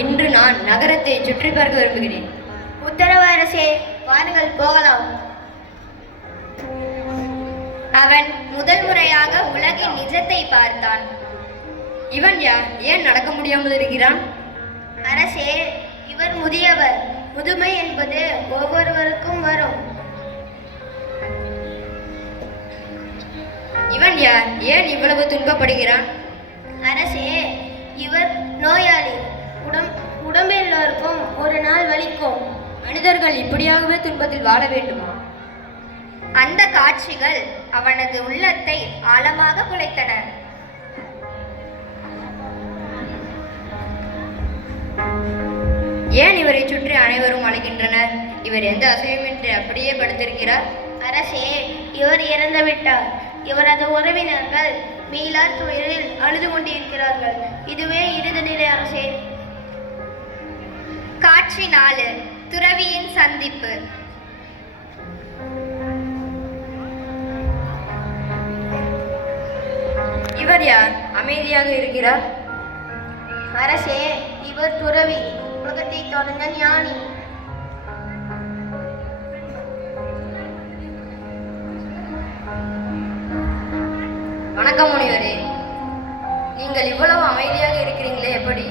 இன்று நான் நகரத்தை சுற்றி பார்க்க விரும்புகிறேன். உத்தரவு அரசே, வாருங்கள் போகலாம். அவன் முதல் முறையாக உலகின் நிஜத்தை பார்த்தான். இவன் யார்? ஏன் நடக்க முடியாமல் இருக்கிறான்? அரசே, இவர் முதியவர். முதுமை என்பது ஒவ்வொருவருக்கும் வரும். இவன் யார்? ஏன் இவ்வளவு துன்பப்படுகிறான்? அரசே, இவர் நோயாளி. உடம்பெல்லோருக்கும் ஒரு நாள் வலிக்கும். மனிதர்கள் இப்படியாகவே துன்பத்தில் வாழ வேண்டுமா? அந்த காட்சிகள் அவனது உள்ளத்தை ஆழமாக குலைத்தன. ஏன் இவரை சுற்றி அனைவரும் அழைக்கின்றனர்? இவர் எந்த அசையுமின்றி அப்படியே படுத்திருக்கிறார். அரசே, இவர் இறந்து விட்டார். இவரது உறவினர்கள் மீளார் துயரில் அழுது கொண்டிருக்கிறார்கள். இதுவே இறுதி நிலை அரசே. காட்சி 4, துறவியின் சந்திப்பு. இவர் யார்? அமைதியாக இருக்கிறார். அரசே, இவர் துறவி, உலகத்தை தொடர்ந்த ஞானி. வணக்கம் முனிவரே, நீங்கள் இவ்வளவு அமைதியாக இருக்கிறீங்களே, எப்படி?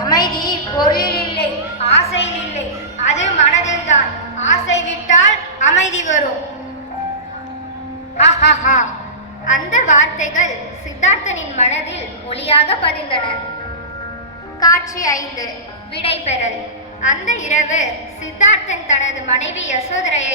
அமைதி பொருளில் இல்லை, ஆசையில் இல்லை, அது மனதில் தான். ஆசை விட்டால் அமைதி வரும். ஆஹாஹா! அந்த வார்த்தைகள் சித்தார்த்தனின் மனதில் ஒளியாக பதிந்தன. காட்சி 5, விடைபெறல். அந்த இரவு சித்தார்த்தன் தனது மனைவி யசோதரையை